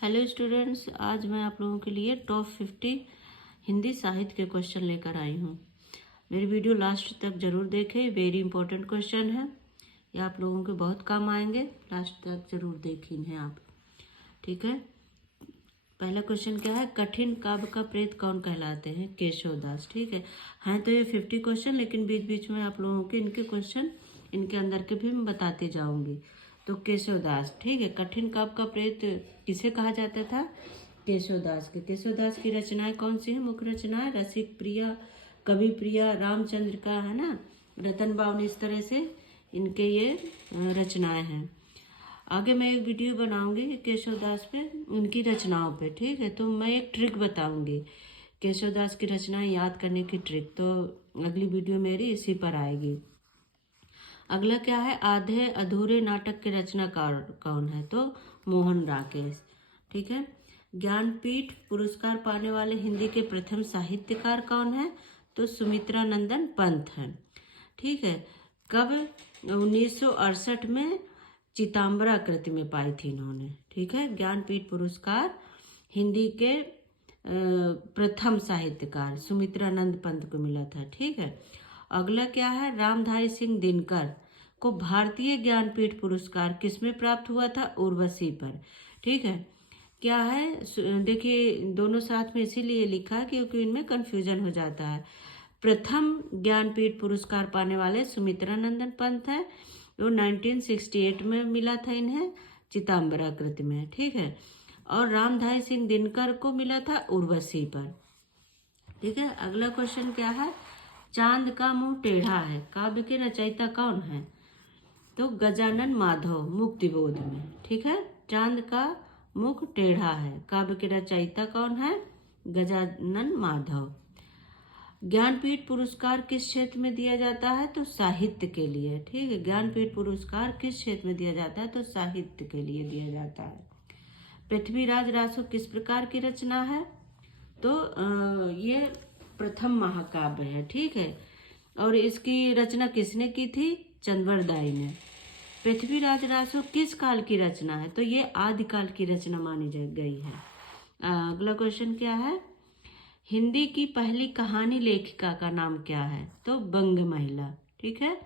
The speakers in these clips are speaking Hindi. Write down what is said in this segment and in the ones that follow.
हेलो स्टूडेंट्स, आज मैं आप लोगों के लिए टॉप 50 हिंदी साहित्य के क्वेश्चन लेकर आई हूँ। मेरी वीडियो लास्ट तक जरूर देखें, वेरी इंपॉर्टेंट क्वेश्चन है। ये आप लोगों के बहुत काम आएंगे, लास्ट तक जरूर देखें इन्हें आप। ठीक है, पहला क्वेश्चन क्या है? कठिन काव्य का प्रेत कौन कहलाते हैं? केशवदास। ठीक है, हैं तो ये 50 क्वेश्चन, लेकिन बीच बीच में आप लोगों के इनके क्वेश्चन इनके अंदर के भी मैं बताते जाऊंगी। तो केशवदास। ठीक है, कठिन काव्य का प्रेत किसे कहा जाता था? केशवदास के। केशवदास की रचनाएं कौन सी है? मुख्य रचनाएं रसिक प्रिया, कवि प्रिया, रामचंद्र का है ना, रतन बावन, इस तरह से इनके ये रचनाएं हैं। आगे मैं एक वीडियो बनाऊंगी केशवदास पे, उनकी रचनाओं पे। ठीक है, तो मैं एक ट्रिक बताऊंगी केशवदास की रचनाएं याद करने की ट्रिक। तो अगली वीडियो मेरी इसी पर आएगी। अगला क्या है? आधे अधूरे नाटक के रचनाकार कौन है? तो मोहन राकेश। ठीक है, ज्ञानपीठ पुरस्कार पाने वाले हिंदी के प्रथम साहित्यकार कौन है? तो सुमित्रा नंदन पंत हैं। ठीक है, कब? 1968 में चिताम्बरा कृति में पाई थी इन्होंने। ठीक है, ज्ञानपीठ पुरस्कार हिंदी के प्रथम साहित्यकार सुमित्रानंद पंत को मिला था। ठीक है, अगला क्या है? रामधारी सिंह दिनकर को भारतीय ज्ञानपीठ पुरस्कार किसमें प्राप्त हुआ था? उर्वशी पर। ठीक है, क्या है? देखिए, दोनों साथ में इसीलिए लिखा है क्योंकि इनमें कंफ्यूजन हो जाता है। प्रथम ज्ञानपीठ पुरस्कार पाने वाले सुमित्रानंदन पंत है, वो 1968 में मिला था इन्हें चिताम्बरा कृति में। ठीक है, और रामधारी सिंह दिनकर को मिला था उर्वशी पर। ठीक है, अगला क्वेश्चन क्या है? चांद का मुंह टेढ़ा है काव्य के रचयिता कौन है? तो गजानन माधव, मुक्तिबोध में। ठीक है, चांद का मुख टेढ़ा है काव्य के रचयिता कौन है? गजानन माधव। ज्ञानपीठ पुरस्कार किस क्षेत्र में दिया जाता है? तो साहित्य के लिए। ठीक है, ज्ञानपीठ पुरस्कार किस क्षेत्र में दिया जाता है? तो साहित्य के लिए दिया जाता है। पृथ्वीराज रासो किस प्रकार की रचना है? तो ये प्रथम महाकाव्य है। ठीक है, और इसकी रचना किसने की थी? चंद्रवरदाई ने। पृथ्वीराज रासो किस काल की रचना है? तो ये आदिकाल की रचना मानी गई है। अगला क्वेश्चन क्या है? हिंदी की पहली कहानी लेखिका का नाम क्या है? तो बंग महिला। ठीक है,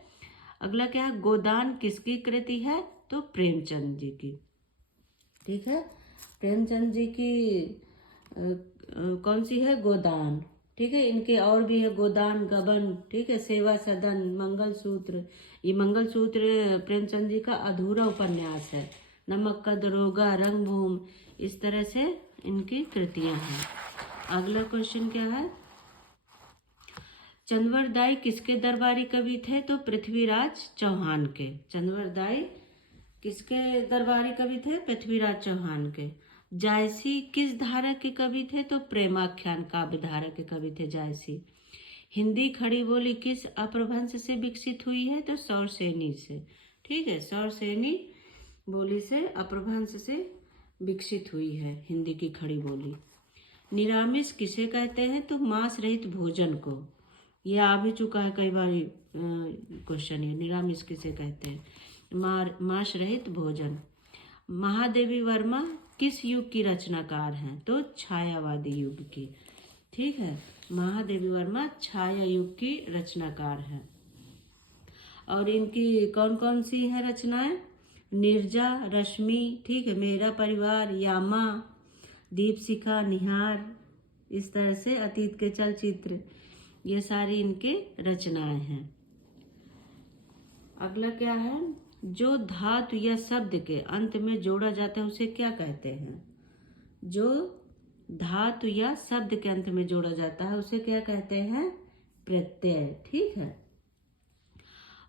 अगला क्या है? गोदान किसकी कृति है? तो प्रेमचंद जी की। ठीक है, प्रेमचंद जी की कौन सी है? गोदान। ठीक है, इनके और भी है, गोदान, गबन, ठीक है, सेवा सदन, मंगलसूत्र। ये मंगलसूत्र प्रेमचंद जी का अधूरा उपन्यास है। नमक का दरोगा, रंगभूम, इस तरह से इनकी कृतियां हैं। अगला क्वेश्चन क्या है? चंद्रवरदाई किसके दरबारी कवि थे? तो पृथ्वीराज चौहान के। चंद्रवरदाई किसके दरबारी कवि थे? पृथ्वीराज चौहान के। जायसी किस धारा के कवि थे? तो प्रेमाख्यान काव्य धारा के कवि थे जायसी। हिंदी खड़ी बोली किस अपभ्रंश से विकसित हुई है? तो सौरसेनी से। ठीक है, सौरसेनी बोली से अपभ्रंश से विकसित हुई है हिंदी की खड़ी बोली। निरामिष किसे कहते हैं? तो मांस रहित भोजन को। ये आ भी चुका है कई बार क्वेश्चन। ये निरामिष किसे कहते हैं? मांस रहित भोजन। महादेवी वर्मा किस युग की रचनाकार हैं? तो छायावादी युग की। ठीक है, महादेवी वर्मा छाया युग की रचनाकार हैं। और इनकी कौन कौन सी है रचनाएं? निर्जा, रश्मि, ठीक है, मेरा परिवार, यामा, दीपशिखा, निहार, इस तरह से अतीत के चलचित्र, ये सारी इनके रचनाएं हैं। अगला क्या है? जो धातु या शब्द के अंत में जोड़ा जाता है उसे क्या कहते हैं? जो धातु या शब्द के अंत में जोड़ा जाता है उसे क्या कहते हैं? प्रत्यय। ठीक है,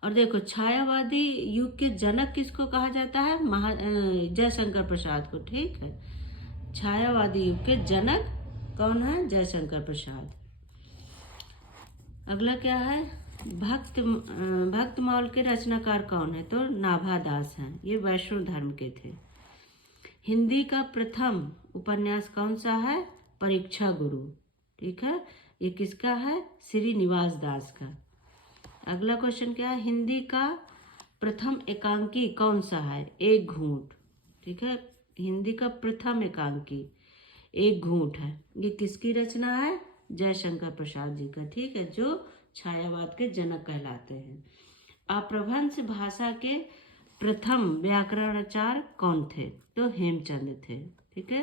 और देखो, छायावादी युग के जनक किसको कहा जाता है? जयशंकर प्रसाद को। ठीक है, छायावादी युग के जनक कौन है? जयशंकर प्रसाद। अगला क्या है? भक्तमौल के रचनाकार कौन है? तो नाभादास हैं, ये वैष्णव धर्म के थे। हिंदी का प्रथम उपन्यास कौन सा है? परीक्षा गुरु। ठीक है, ये किसका है? श्रीनिवास दास का। अगला क्वेश्चन क्या है? हिंदी का प्रथम एकांकी कौन सा है? एक घूंट। ठीक है, हिंदी का प्रथम एकांकी एक घूंट है, ये किसकी रचना है? जयशंकर प्रसाद जी का, ठीक है, जो छायावाद के जनक कहलाते हैं। अपभ्रंश भाषा के प्रथम व्याकरणाचार्य कौन थे? तो हेमचंद थे, ठीक है।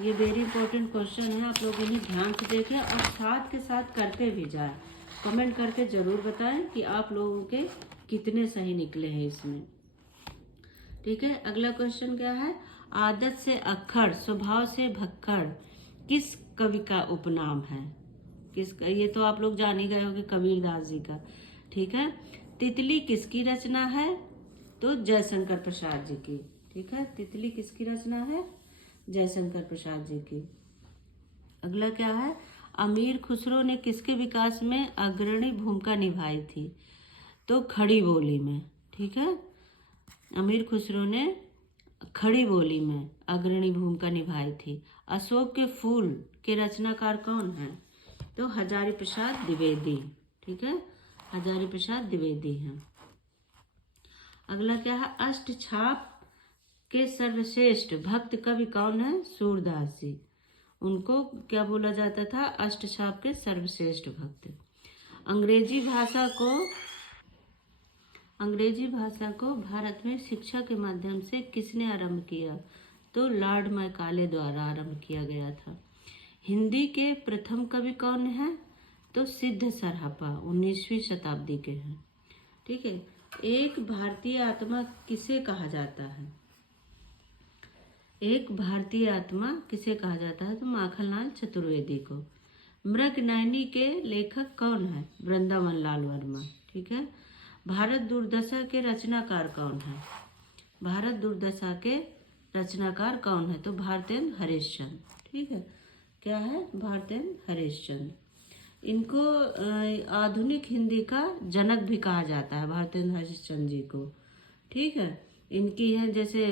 ये वेरी इंपॉर्टेंट क्वेश्चन है, आप लोग इन्हें ध्यान से देखें और साथ के साथ करते भी जाएं। कमेंट करके जरूर बताएं कि आप लोगों के कितने सही निकले हैं इसमें, ठीक है। अगला क्वेश्चन क्या है? आदत से अक्खड़, स्वभाव से भक्खड़ किस कवि का उपनाम है? ये तो आप लोग जान ही गए होंगे, कबीरदास जी का, ठीक है। तितली किसकी रचना है? तो जयशंकर प्रसाद जी की, ठीक है। तितली किसकी रचना है? जयशंकर प्रसाद जी की। अगला क्या है? अमीर खुसरो ने किसके विकास में अग्रणी भूमिका निभाई थी? तो खड़ी बोली में, ठीक है। अमीर खुसरो ने खड़ी बोली में अग्रणी भूमिका निभाई थी। अशोक के फूल के रचनाकार कौन है? तो हजारी प्रसाद द्विवेदी, ठीक है, हजारी प्रसाद द्विवेदी हैं। अगला क्या है? अष्टछाप के सर्वश्रेष्ठ भक्त कवि कौन है? सूरदास जी। उनको क्या बोला जाता था? अष्टछाप के सर्वश्रेष्ठ भक्त। अंग्रेजी भाषा को भारत में शिक्षा के माध्यम से किसने आरंभ किया? तो लॉर्ड मैकाले द्वारा आरंभ किया गया था। हिंदी के प्रथम कवि कौन है? तो सिद्ध सरापा 19वीं शताब्दी के हैं, ठीक है। एक भारतीय आत्मा किसे कहा जाता है? एक भारतीय आत्मा किसे कहा जाता है? तो माखनलाल चतुर्वेदी को। मृगनयनी के लेखक कौन है? वृंदावन लाल वर्मा, ठीक है। भारत दुर्दशा के रचनाकार कौन है? भारत दुर्दशा के रचनाकार कौन है? तो भारतेंद्र हरिश्चंद्र, ठीक है। क्या है? भारतेंद्र हरिश्चंद्र। इनको आधुनिक हिंदी का जनक भी कहा जाता है, भारतेंद्र हरिश्चंद्र जी को, ठीक है। इनकी है जैसे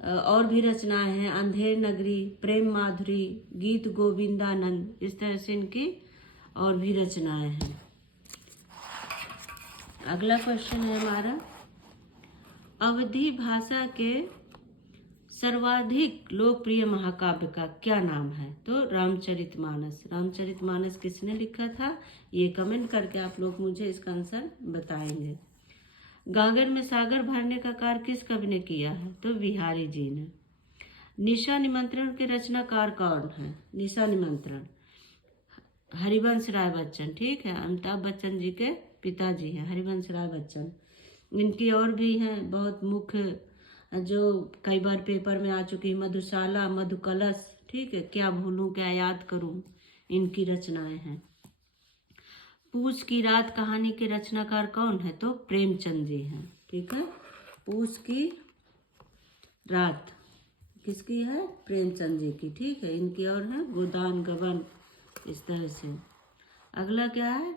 और भी रचनाएं हैं, अंधेर नगरी, प्रेम माधुरी, गीत गोविंदानंद, इस तरह से इनकी और भी रचनाएं हैं। अगला क्वेश्चन है हमारा, अवधी भाषा के सर्वाधिक लोकप्रिय महाकाव्य का क्या नाम है? तो रामचरितमानस। रामचरितमानस किसने लिखा था? ये कमेंट करके आप लोग मुझे इसका आंसर बताएंगे। गागर में सागर भरने का कार्य किस कवि ने किया है? तो बिहारी जी ने। निशा निमंत्रण के रचनाकार कौन है? निशा निमंत्रण हरिवंश राय बच्चन, ठीक है, अमिताभ बच्चन जी के पिताजी हैं हरिवंश राय बच्चन। इनकी और भी हैं बहुत मुख्य, जो कई बार पेपर में आ चुकी, मधुशाला, मधुकलश, ठीक है, क्या भूलूं क्या याद करूं, इनकी रचनाएं हैं। पूस की रात कहानी के रचनाकार कौन है? तो प्रेमचंद जी हैं, ठीक है। पूस की रात किसकी है? प्रेमचंद जी की, ठीक है। इनकी और है गोदान गबन, इस तरह से। अगला क्या है?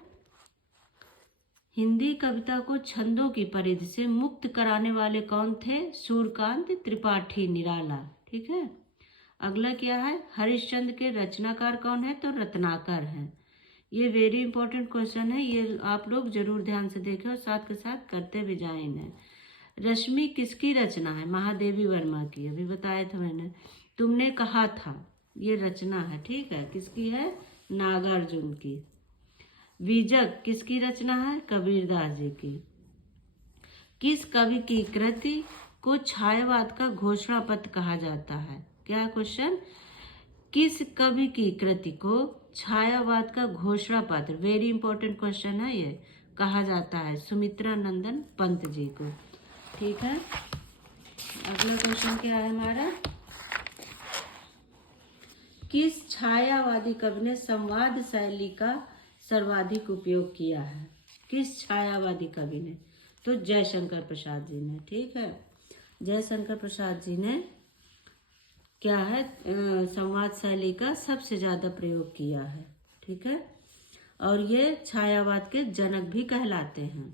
हिंदी कविता को छंदों की परिधि से मुक्त कराने वाले कौन थे? सूर्यकांत त्रिपाठी निराला, ठीक है। अगला क्या है? हरिश्चंद्र के रचनाकार कौन है? तो रत्नाकर हैं। ये वेरी इंपॉर्टेंट क्वेश्चन है, ये आप लोग जरूर ध्यान से देखें और साथ के साथ करते भी जाएं इन्हें। रश्मि किसकी रचना है? महादेवी वर्मा की, अभी बताया था मैंने। तुमने कहा था, ये रचना है, ठीक है, किसकी है? नागार्जुन की। बीजक किसकी रचना है? कबीरदास जी की। किस कवि की कृति को छायावाद का घोषणा पत्र कहा जाता है? क्या क्वेश्चन? किस कवि की कृति को छायावाद का घोषणा पत्र, वेरी इंपॉर्टेंट क्वेश्चन है ये, कहा जाता है? सुमित्रा नंदन पंत जी को, ठीक है। अगला क्वेश्चन क्या है हमारा? किस छायावादी कवि ने संवाद शैली का सर्वाधिक उपयोग किया है? किस छायावादी कवि ने? तो जयशंकर प्रसाद जी ने, ठीक है। जयशंकर प्रसाद जी ने क्या है? संवाद शैली का सबसे ज्यादा प्रयोग किया है, ठीक है। और ये छायावाद के जनक भी कहलाते हैं।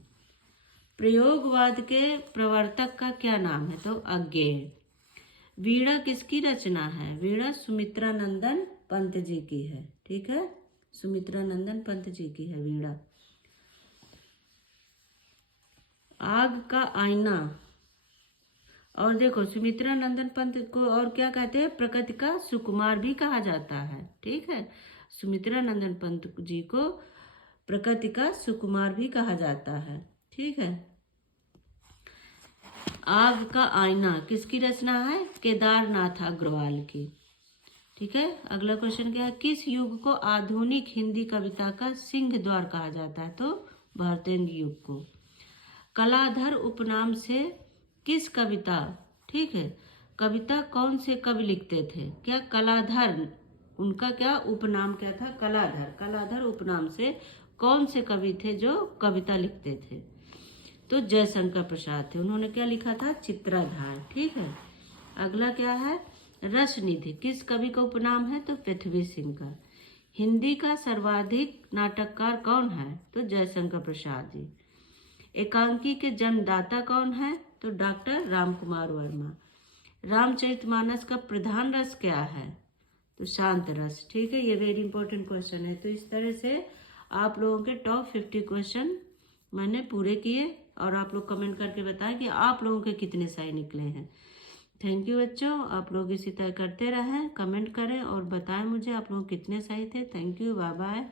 प्रयोगवाद के प्रवर्तक का क्या नाम है? तो अज्ञेय। वीणा किसकी रचना है? वीणा सुमित्रा नंदन पंत जी की है, ठीक है, सुमित्रा नंदन पंत जी की है वीणा। आग का आईना और देखो सुमित्रा नंदन पंत को और क्या कहते हैं, प्रकृति का सुकुमार भी कहा जाता है। ठीक है, सुमित्रा नंदन पंत जी को प्रकृति का सुकुमार भी कहा जाता है। ठीक है, आग का आईना किसकी रचना है, केदारनाथ अग्रवाल की। ठीक है, अगला क्वेश्चन क्या है, किस युग को आधुनिक हिंदी कविता का सिंह द्वार कहा जाता है, तो भारतेंदु युग को। कलाधर उपनाम से किस कविता, ठीक है, कविता कौन से कवि लिखते थे, क्या कलाधर, उनका क्या उपनाम क्या था, कलाधर। कलाधर उपनाम से कौन से कवि थे जो कविता लिखते थे, तो जयशंकर प्रसाद थे। उन्होंने क्या लिखा था, चित्राधार। ठीक है, अगला क्या है, रसनिधि किस कवि का उपनाम है, तो पृथ्वी सिंह का। हिंदी का सर्वाधिक नाटककार कौन है, तो जयशंकर प्रसाद जी। एकांकी के जन्मदाता कौन है, तो डॉक्टर रामकुमार वर्मा। रामचरितमानस का प्रधान रस क्या है, तो शांत रस। ठीक है, ये वेरी इंपॉर्टेंट क्वेश्चन है। तो इस तरह से आप लोगों के टॉप 50 क्वेश्चन मैंने पूरे किए, और आप लोग कमेंट करके बताएं कि आप लोगों के कितने सही निकले हैं। थैंक यू बच्चों, आप लोग इसी तरह करते रहें, कमेंट करें और बताएं मुझे आप लोग कितने सही थे। Thank you, bye bye.